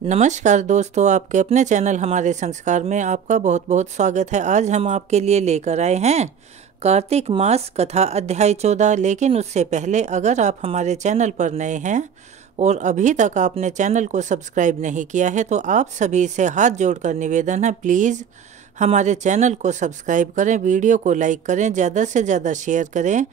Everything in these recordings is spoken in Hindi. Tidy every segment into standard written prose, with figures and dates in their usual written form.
नमस्कार दोस्तों, आपके अपने चैनल हमारे संस्कार में आपका बहुत बहुत स्वागत है। आज हम आपके लिए लेकर आए हैं कार्तिक मास कथा अध्याय 14। लेकिन उससे पहले अगर आप हमारे चैनल पर नए हैं और अभी तक आपने चैनल को सब्सक्राइब नहीं किया है तो आप सभी से हाथ जोड़कर निवेदन है, प्लीज़ हमारे चैनल को सब्सक्राइब करें, वीडियो को लाइक करें, ज़्यादा से ज़्यादा शेयर करें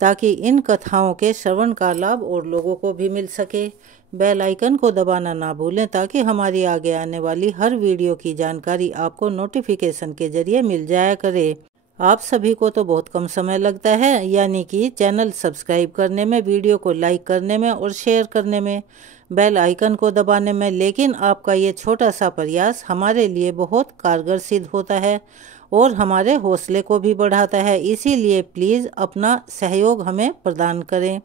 ताकि इन कथाओं के श्रवण का लाभ और लोगों को भी मिल सके। बेल आइकन को दबाना ना भूलें ताकि हमारी आगे आने वाली हर वीडियो की जानकारी आपको नोटिफिकेशन के जरिए मिल जाया करे। आप सभी को तो बहुत कम समय लगता है, यानी कि चैनल सब्सक्राइब करने में, वीडियो को लाइक करने में और शेयर करने में, बेल आइकन को दबाने में, लेकिन आपका ये छोटा सा प्रयास हमारे लिए बहुत कारगर सिद्ध होता है और हमारे हौसले को भी बढ़ाता है। इसीलिए प्लीज़ अपना सहयोग हमें प्रदान करें।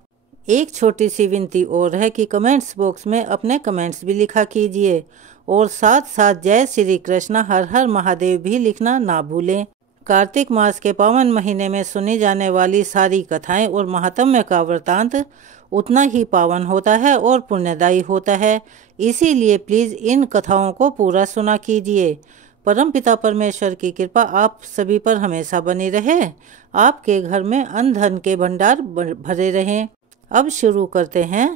एक छोटी सी विनती और है कि कमेंट्स बॉक्स में अपने कमेंट्स भी लिखा कीजिए और साथ साथ जय श्री कृष्ण, हर हर महादेव भी लिखना ना भूलें। कार्तिक मास के पावन महीने में सुनी जाने वाली सारी कथाएं और महात्म्य का वृतांत उतना ही पावन होता है और पुण्यदायी होता है। इसीलिए प्लीज़ इन कथाओं को पूरा सुना कीजिए। परमपिता परमेश्वर की कृपा आप सभी पर हमेशा बनी रहे, आपके घर में अन्न धन के भंडार भरे रहें। अब शुरू करते हैं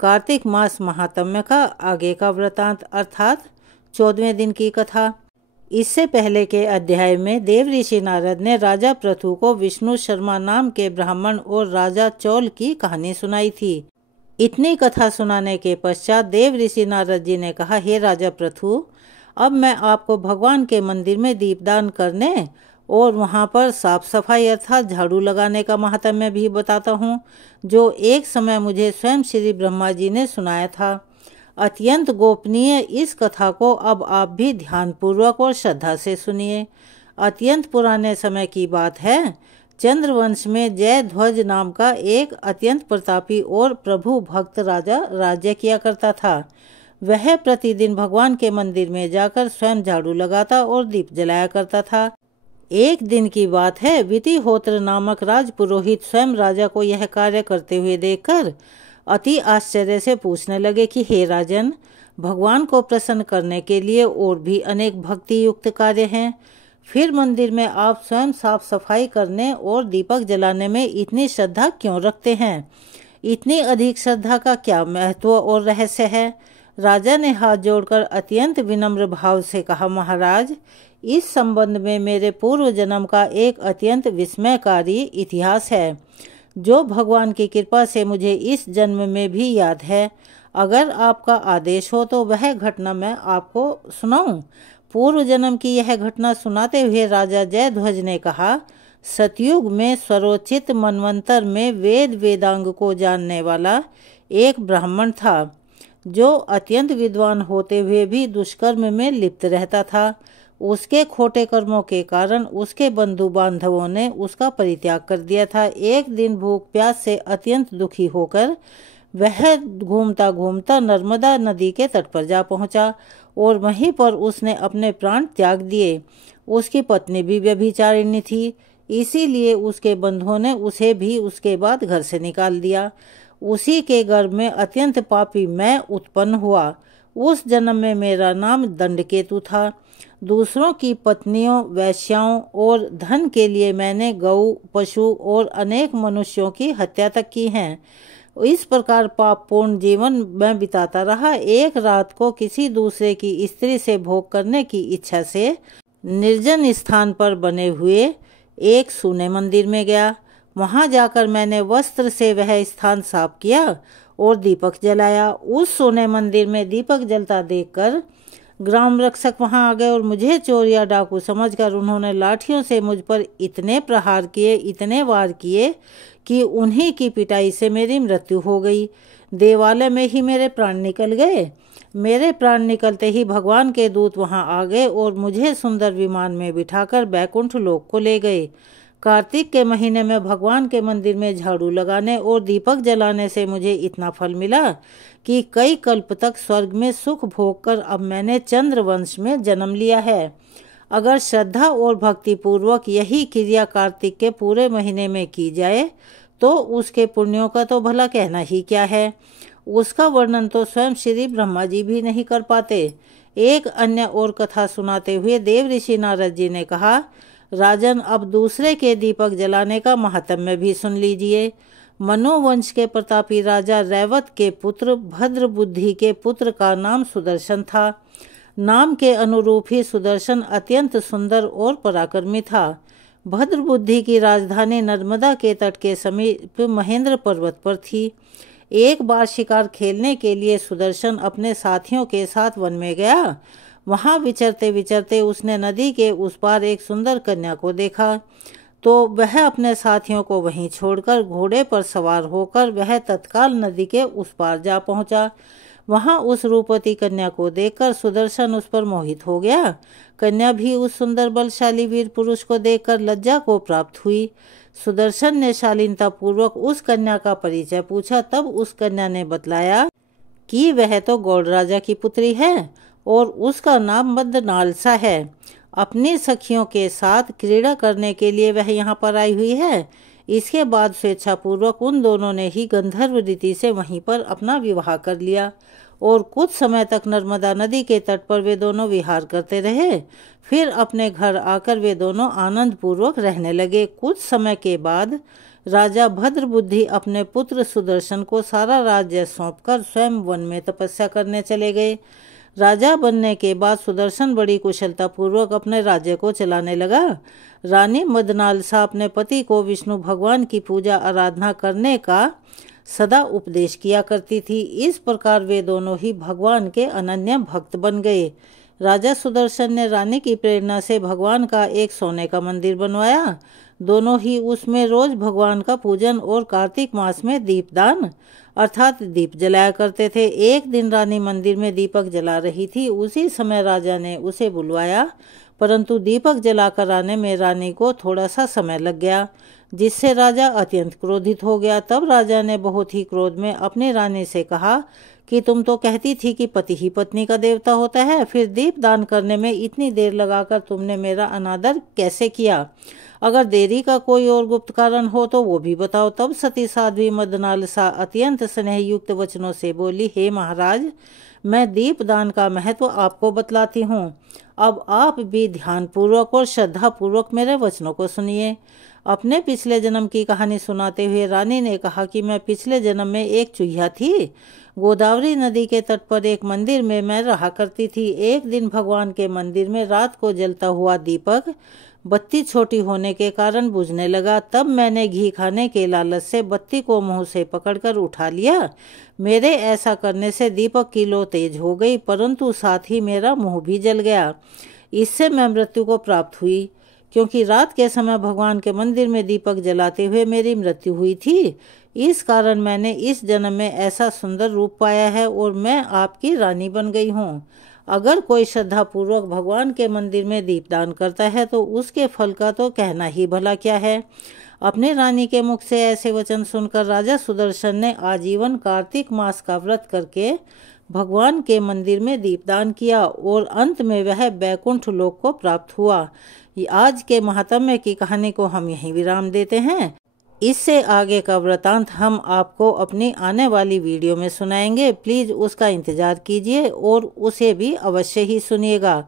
कार्तिक मास महात्म्य का आगे का वृतांत, अर्थात 14वें दिन की कथा। इससे पहले के अध्याय में देव ऋषि नारद ने राजा पृथु को विष्णु शर्मा नाम के ब्राह्मण और राजा चौल की कहानी सुनाई थी। इतनी कथा सुनाने के पश्चात देव ऋषि नारद जी ने कहा, हे राजा पृथु, अब मैं आपको भगवान के मंदिर में दीपदान करने और वहाँ पर साफ सफाई अर्थात झाड़ू लगाने का महात्म्य भी बताता हूँ, जो एक समय मुझे स्वयं श्री ब्रह्मा जी ने सुनाया था। अत्यंत गोपनीय इस कथा को अब आप भी ध्यानपूर्वक और श्रद्धा से सुनिए। अत्यंत पुराने समय की बात है। चंद्रवंश में जयध्वज नाम का एक अत्यंत प्रतापी और प्रभु भक्त राजा राज्य किया करता था। वह प्रतिदिन भगवान के मंदिर में जाकर स्वयं झाड़ू लगाता और दीप जलाया करता था। एक दिन की बात है, वितिहोत्र नामक राजपुरोहित स्वयं राजा को यह कार्य करते हुए देखकर अति आश्चर्य से पूछने लगे कि हे राजन, भगवान को प्रसन्न करने के लिए और भी अनेक भक्ति युक्त कार्य हैं, फिर मंदिर में आप स्वयं साफ सफाई करने और दीपक जलाने में इतनी श्रद्धा क्यों रखते हैं? इतनी अधिक श्रद्धा का क्या महत्व और रहस्य है? राजा ने हाथ जोड़कर अत्यंत विनम्र भाव से कहा, महाराज, इस संबंध में मेरे पूर्व जन्म का एक अत्यंत विस्मयकारी इतिहास है, जो भगवान की कृपा से मुझे इस जन्म में भी याद है। अगर आपका आदेश हो तो वह घटना मैं आपको सुनाऊं। पूर्व जन्म की यह घटना सुनाते हुए राजा जयध्वज ने कहा, सतयुग में स्वरोचित मनवंतर में वेद वेदांग को जानने वाला एक ब्राह्मण था, जो अत्यंत विद्वान होते हुए भी दुष्कर्म में लिप्त रहता था। उसके खोटे कर्मों के कारण उसके बंधु बांधवों ने उसका परित्याग कर दिया था। एक दिन भूख प्यास से अत्यंत दुखी होकर वह घूमता घूमता नर्मदा नदी के तट पर जा पहुंचा और वहीं पर उसने अपने प्राण त्याग दिए। उसकी पत्नी भी व्यभिचारिणी थी, इसीलिए उसके बंधुओं ने उसे भी उसके बाद घर से निकाल दिया। उसी के गर्भ में अत्यंत पापी मैं उत्पन्न हुआ। उस जन्म में मेरा नाम दंडकेतु था। दूसरों की पत्नियों, वैश्याओं और धन के लिए मैंने गौ, पशु और अनेक मनुष्यों की हत्या तक की है। इस प्रकार पापपूर्ण जीवन मैं बिताता रहा। एक रात को किसी दूसरे की स्त्री से भोग करने की इच्छा से निर्जन स्थान पर बने हुए एक सूने मंदिर में गया। वहां जाकर मैंने वस्त्र से वह स्थान साफ किया और दीपक जलाया। उस सोने मंदिर में दीपक जलता देखकर ग्राम रक्षक वहां आ गए और मुझे चोर या डाकू समझकर उन्होंने लाठियों से मुझ पर इतने प्रहार किए, इतने वार किए कि उन्हीं की पिटाई से मेरी मृत्यु हो गई। देवालय में ही मेरे प्राण निकल गए। मेरे प्राण निकलते ही भगवान के दूत वहां आ गए और मुझे सुंदर विमान में बिठाकर बैकुंठ लोक को ले गए। कार्तिक के महीने में भगवान के मंदिर में झाड़ू लगाने और दीपक जलाने से मुझे इतना फल मिला कि कई कल्प तक स्वर्ग में सुख भोग कर अब मैंने चंद्रवंश में जन्म लिया है। अगर श्रद्धा और भक्ति पूर्वक यही क्रिया कार्तिक के पूरे महीने में की जाए तो उसके पुण्यों का तो भला कहना ही क्या है। उसका वर्णन तो स्वयं श्री ब्रह्मा जी भी नहीं कर पाते। एक अन्य और कथा सुनाते हुए देव ऋषि नारद जी ने कहा, राजन, अब दूसरे के दीपक जलाने का महात्म्य भी सुन लीजिए। मनोवंश के प्रतापी राजा रैवत के पुत्र भद्र बुद्धि के पुत्र का नाम सुदर्शन था। नाम के अनुरूप ही सुदर्शन अत्यंत सुंदर और पराक्रमी था। भद्र बुद्धि की राजधानी नर्मदा के तट के समीप महेंद्र पर्वत पर थी। एक बार शिकार खेलने के लिए सुदर्शन अपने साथियों के साथ वन में गया। वहां विचरते विचरते उसने नदी के उस पार एक सुंदर कन्या को देखा, तो वह अपने साथियों को वहीं छोड़कर घोड़े पर सवार होकर वह तत्काल नदी के उस पार जा पहुंचा। वहां उस रूपवती कन्या को देखकर सुदर्शन उस पर मोहित हो गया। कन्या भी उस सुंदर बलशाली वीर पुरुष को देखकर लज्जा को प्राप्त हुई। सुदर्शन ने शालीनता पूर्वक उस कन्या का परिचय पूछा। तब उस कन्या ने बतलाया कि वह तो गौड़ राजा की पुत्री है और उसका नाम मदनालसा है। अपनी सखियों के साथ क्रीड़ा करने के लिए वह यहाँ पर आई हुई है। इसके बाद स्वेच्छापूर्वक उन दोनों ने ही गंधर्व रीति से वहीं पर अपना विवाह कर लिया और कुछ समय तक नर्मदा नदी के तट पर वे दोनों विहार करते रहे। फिर अपने घर आकर वे दोनों आनंद पूर्वक रहने लगे। कुछ समय के बाद राजा भद्र बुद्धि अपने पुत्र सुदर्शन को सारा राज्य सौंपकर स्वयं वन में तपस्या करने चले गए। राजा बनने के बाद सुदर्शन बड़ी कुशलता पूर्वक अपने राज्य को चलाने लगा। रानी मदनालसा अपने पति को विष्णु भगवान की पूजा आराधना करने का सदा उपदेश किया करती थी। इस प्रकार वे दोनों ही भगवान के अनन्य भक्त बन गए। राजा सुदर्शन ने रानी की प्रेरणा से भगवान का एक सोने का मंदिर बनवाया। दोनों ही उसमें रोज भगवान का पूजन और कार्तिक मास में दीपदान अर्थात दीप जलाया करते थे। एक दिन रानी मंदिर में दीपक जला रही थी। उसी समय राजा ने उसे बुलवाया, परंतु दीपक जलाकर आने में रानी को थोड़ा सा समय लग गया, जिससे राजा अत्यंत क्रोधित हो गया। तब राजा ने बहुत ही क्रोध में अपनी रानी से कहा कि तुम तो कहती थी कि पति ही पत्नी का देवता होता है, फिर दीप दान करने में इतनी देर लगाकर तुमने मेरा अनादर कैसे किया? अगर देरी का कोई और गुप्त कारण हो तो वो भी बताओ। तब सती साध्वी मदनालसा अत्यंत स्नेहयुक्त वचनों से बोली, हे महाराज, मैं दीप दान का महत्व आपको बतलाती हूँ। अब आप भी ध्यानपूर्वक और श्रद्धापूर्वक मेरे वचनों को सुनिए। अपने पिछले जन्म की कहानी सुनाते हुए रानी ने कहा कि मैं पिछले जन्म में एक चूहिया थी। गोदावरी नदी के तट पर एक मंदिर में मैं रहा करती थी। एक दिन भगवान के मंदिर में रात को जलता हुआ दीपक बत्ती छोटी होने के कारण बुझने लगा। तब मैंने घी खाने के लालच से बत्ती को मुंह से पकड़कर उठा लिया। मेरे ऐसा करने से दीपक की लो तेज हो गई, परंतु साथ ही मेरा मुंह भी जल गया। इससे मैं मृत्यु को प्राप्त हुई, क्योंकि रात के समय भगवान के मंदिर में दीपक जलाते हुए मेरी मृत्यु हुई थी। इस कारण मैंने इस जन्म में ऐसा सुंदर रूप पाया है और मैं आपकी रानी बन गई हूँ। अगर कोई श्रद्धापूर्वक भगवान के मंदिर में दीपदान करता है तो उसके फल का तो कहना ही भला क्या है। अपने रानी के मुख से ऐसे वचन सुनकर राजा सुदर्शन ने आजीवन कार्तिक मास का व्रत करके भगवान के मंदिर में दीपदान किया और अंत में वह बैकुंठ लोक को प्राप्त हुआ। आज के महात्म्य की कहानी को हम यहीं विराम देते हैं। इससे आगे का वृतांत हम आपको अपनी आने वाली वीडियो में सुनाएंगे। प्लीज़ उसका इंतज़ार कीजिए और उसे भी अवश्य ही सुनिएगा।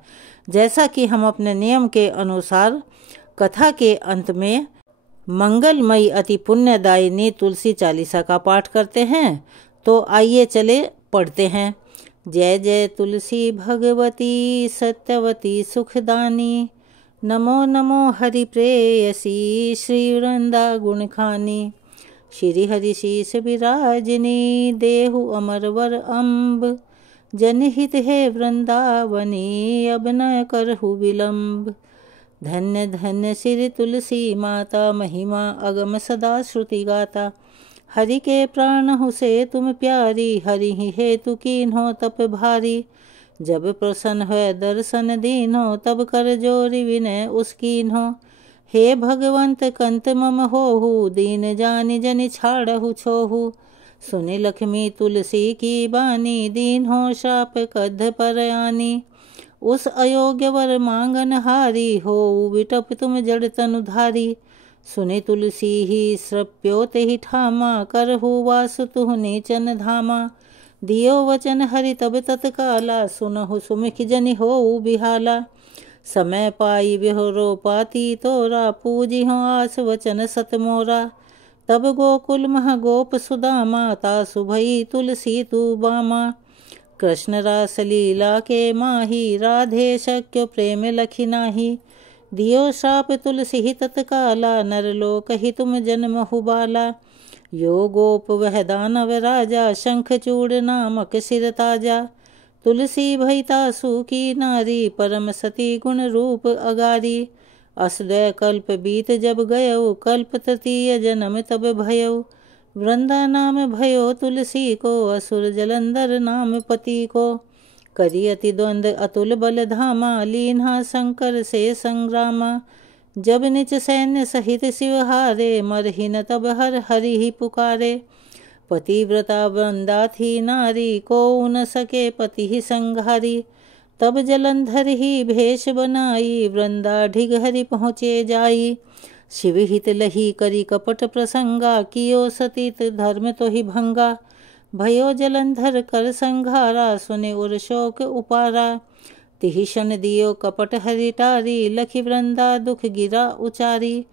जैसा कि हम अपने नियम के अनुसार कथा के अंत में मंगलमयी अति पुण्यदायिनी तुलसी चालीसा का पाठ करते हैं, तो आइए चले पढ़ते हैं। जय जय तुलसी भगवती सत्यवती सुखदानी, नमो नमो हरि प्रेयसी श्री वृंदा गुणखानी। श्री हरि शीस विराजनी देहु अमरवर अम्ब, जनहित है वृंदावनी अब न करहु विलम्ब। धन्य धन्य श्री तुलसी माता, महिमा अगम सदा श्रुति गाता। हरि के प्राण हो से तुम प्यारी, हरि ही हेतु कीन्हो तप भारी। जब प्रसन्न है दर्शन दीन्हो, तब कर जोरी विनय उसकीन्हो। हे भगवंत कंत मम होहु, दीन जानि जनि छाड़हु छोहु। सुनि लक्ष्मी तुलसी की बानी, दीन्हो शाप कद्ध पर आनी। उस अयोग्य वर मांगन हारी, हो विटप तुम जड़ तनुधारी। सुनि तुलसी ही श्रप्योते ही ठामा, करहु वास तुह नीचन धामा। दियो वचन हरि तब तत्काला, सुनहु सुमिख जनि होऊ बिहाला। समय पाई बिहोरो पाती तोरा, पूजी हो आस वचन सत मोरा। तब गोकुल मह गोप सुदामा, तासु भई तुलसी तू बामा। कृष्ण रास लीला के माही, राधे शक्य प्रेम लखी नाही। दियो श्राप तुलसी ही तत्काला, नरलोक ही तुम जन्म हुबाला। यो गोप वह दानव राजा, शंख चूड़ नामक सिर ताजा। तुलसी भई तासु की नारी, परम सती गुण रूप अगारी। असदय कल्प बीत जब गयो, कल्प तृतीय जन्म तब भयो। वृंदा नाम भयो तुलसी को, असुर जलंधर नाम पति को। करी अति द्वंद अतुल बल धामा, लीन्हा शंकर से संग्रामा। जब निच सैन्य सहित शिवहारे, मरहि न तब हर हरि ही पुकारे। पतिव्रता वृंदा थी नारी, को न सके पति ही संघारी। तब जलंधर ही भेष बनाई, वृंदा ढिग हरि पहुँचे जाई। शिव हित लही करी कपट प्रसंगा, कियो सतीत धर्म तो ही भंगा। भयो जलंधर कर संघारा, सुने उर शोक उपारा। तिहि क्षण दियो कपट हरि टारी, लखी वृंदा दुख गिरा उचारी।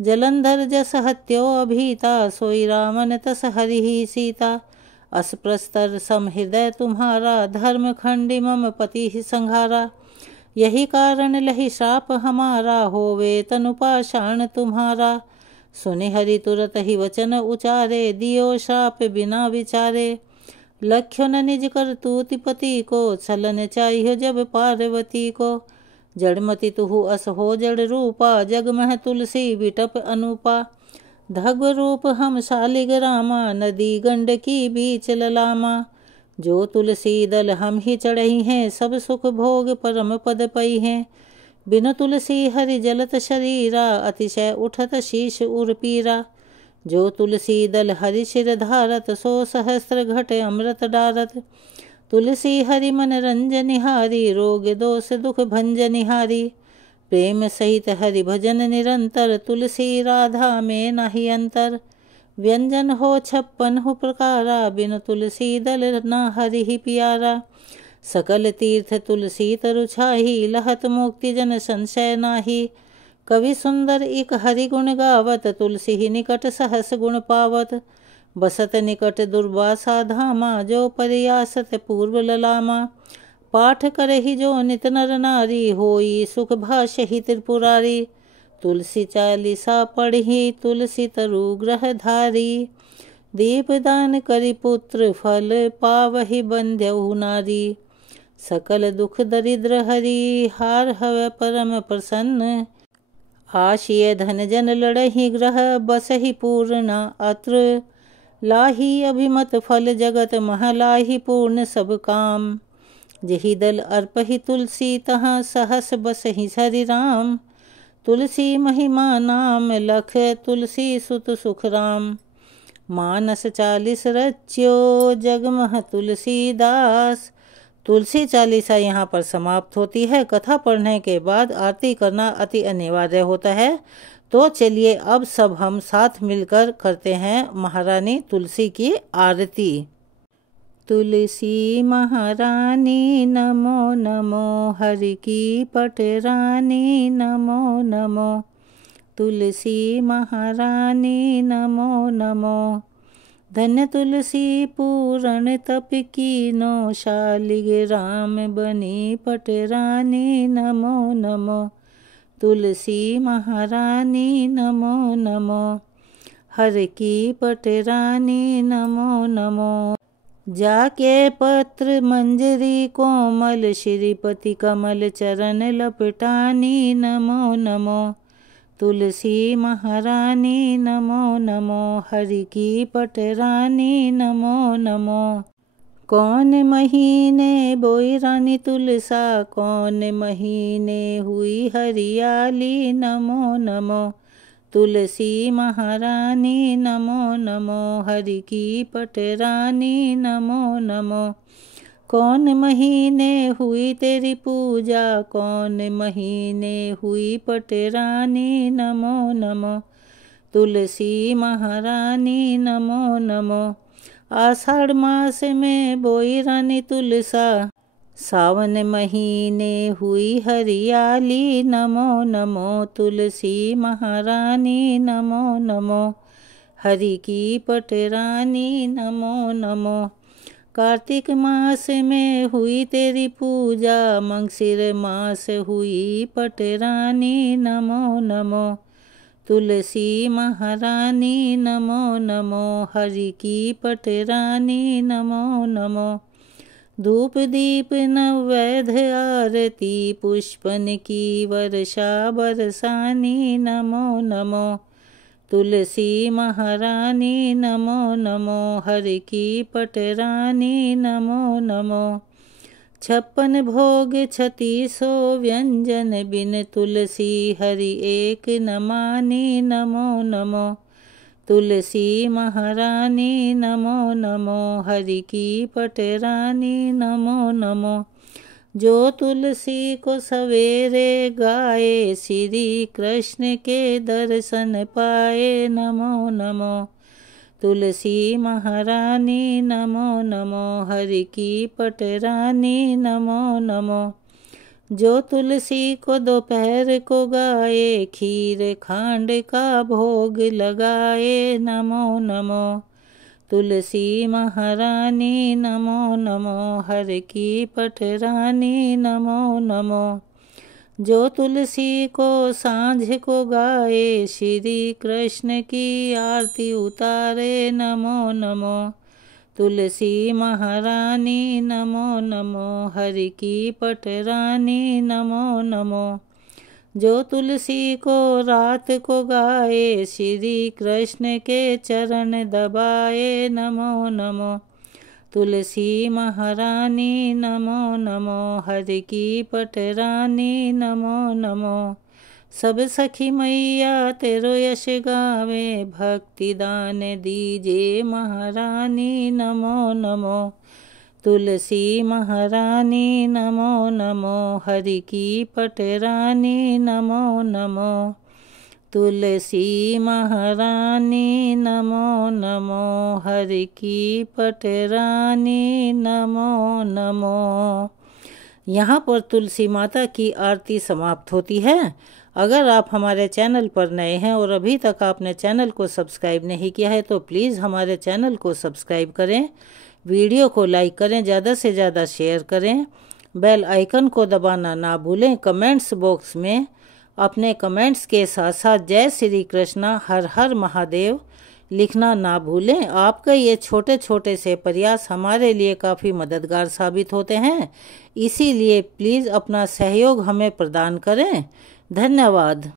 जलंधर जस हत्यो अभीता, सोई रामन तस हरि ही सीता। अस प्रस्तर समहृदय तुम्हारा, धर्म खंडी मम पति ही संहारा। यही कारण लही श्राप हमारा, होवे तनु पाषाण तुम्हारा। सुनि हरि तुरत ही वचन उचारे, दियो श्राप बिना विचारे। लख्यो न निज कर तूति पति को, छलन चाहियो जब पार्वती को। जड़मति तुहु अस हो जड़ रूपा, जगमह तुलसी बिटप अनुपा। धग रूप हम शालिग रामा, नदी गंडकी बीच ललामा। जो तुलसी दल हम ही चढ़ई हैं, सब सुख भोग परम पद पई हैं। बिनु तुलसी हरि जलत शरीरा, अतिशय उठत शीश उर पीरा। जो तुलसी दल हरि शिर धारत, सो सहस्त्र घट अमृत डारत। तुलसी हरि मन रंजनिहारी, रोग दोष दुख भंजनिहारी। प्रेम सहित हरि भजन निरंतर, तुलसी राधा में नाही अंतर। व्यंजन हो 56 प्रकारा, बिनु तुलसी दल ना हरि ही प्यारा। सकल तीर्थ तुलसी तरु छाही, लहत मुक्ति जन संशय नाही। कवि सुंदर इक हरि गुण गावत, तुलसी ही निकट सहस गुण पावत। बसत निकट दुर्वासा धामा, जो परियासत पूर्व ललामा। पाठ करहि जो नित नर नारी, होई सुख भाष्य ही त्रिपुरारी। तुलसी चालीसा पढ़ी, तुलसी तरु ग्रह धारी। दीप दान करि पुत्र फल, पावहि बंध्यहु नारी। सकल दुख दरिद्र हरि, हार हवै परम प्रसन्न। आशिय धन जन लड़हि ग्रह, बसहि पूर्ण अत्र। लाही अभिमत फल जगत मह, लाही पूर्ण सब काम। जहि दल अर्पहि तुलसी, तहाँ सहस बसहि हरि राम। तुलसी महिमा नाम लख, तुलसी सुत सुख राम। मानस 40 रच्यो, जगमह तुलसी दास। तुलसी चालीसा यहाँ पर समाप्त होती है। कथा पढ़ने के बाद आरती करना अति अनिवार्य होता है। तो चलिए अब सब हम साथ मिलकर करते हैं महारानी तुलसी की आरती। तुलसी महारानी नमो नमो, हरि की पटरानी नमो नमो। तुलसी महारानी नमो नमो। धन्य तुलसी पूरण तप कीनो, शालिग राम बनी पटरानी नमो नमो। तुलसी महारानी नमो नमो, हर की पटरानी नमो नमो। जाके पत्र मंजरी कोमल, श्रीपति कमल चरण लपटानी नमो नमो। तुलसी महारानी नमो नमो, हरि की पटरानी नमो नमो। कौन महीने बोई रानी तुलसा, कौन महीने हुई हरियाली नमो नमो। तुलसी महारानी नमो नमो, हरि की पटरानी नमो नमो। कौन महीने हुई तेरी पूजा, कौन महीने हुई पटरानी नमो नमो। तुलसी महारानी नमो नमो। आषाढ़ मास में बोई रानी तुलसा, सावन महीने हुई हरियाली। नमो नमो तुलसी महारानी, नमो नमो हरि की पटरानी, नमो नमो। कार्तिक मास में हुई तेरी पूजा, मंगशिर मास हुई पटरानी। नमो नमो तुलसी महारानी, नमो नमो हरि की पटरानी, नमो नमो। धूप दीप नवैध आरती, पुष्पन की वर्षा बरसानी। नमो नमो तुलसी महारानी, नमो नमो हरि की पटरानी, नमो नमो। 56 भोग 3600 व्यंजन, बिन तुलसी हरि एक न मानी। नमो नमो तुलसी महारानी, नमो नमो हरि की पटरानी, नमो नमो। जो तुलसी को सवेरे गाए, श्री कृष्ण के दर्शन पाए। नमो नमो तुलसी महारानी, नमो नमो हरि की पटरानी, नमो नमो। जो तुलसी को दोपहर को गाए, खीर खांड का भोग लगाए। नमो नमो तुलसी महारानी, नमो नमो हरि की पटरानी, नमो नमो। जो तुलसी को सांझ को गाए, श्री कृष्ण की आरती उतारे। नमो नमो तुलसी महारानी, नमो नमो हरि की पटरानी, नमो नमो। जो तुलसी को रात को गाए, श्री कृष्ण के चरण दबाए। नमो नमो तुलसी महारानी, नमो नमो हरि की पटरानी, नमो नमो। सब सखी मैया तेरो यश गावे, भक्ति दान दीजे महारानी। नमो नमो तुलसी महारानी, नमो नमो हरि की पटरानी, नमो नमो। तुलसी महारानी, नमो नमो हरि की पटरानी, नमो नमो। यहाँ पर तुलसी माता की आरती समाप्त होती है। अगर आप हमारे चैनल पर नए हैं और अभी तक आपने चैनल को सब्सक्राइब नहीं किया है तो प्लीज़ हमारे चैनल को सब्सक्राइब करें, वीडियो को लाइक करें, ज़्यादा से ज़्यादा शेयर करें, बेल आइकन को दबाना ना भूलें। कमेंट्स बॉक्स में अपने कमेंट्स के साथ साथ जय श्री कृष्णा, हर हर महादेव लिखना ना भूलें। आपका ये छोटे छोटे से प्रयास हमारे लिए काफ़ी मददगार साबित होते हैं, इसीलिए प्लीज़ अपना सहयोग हमें प्रदान करें। धन्यवाद।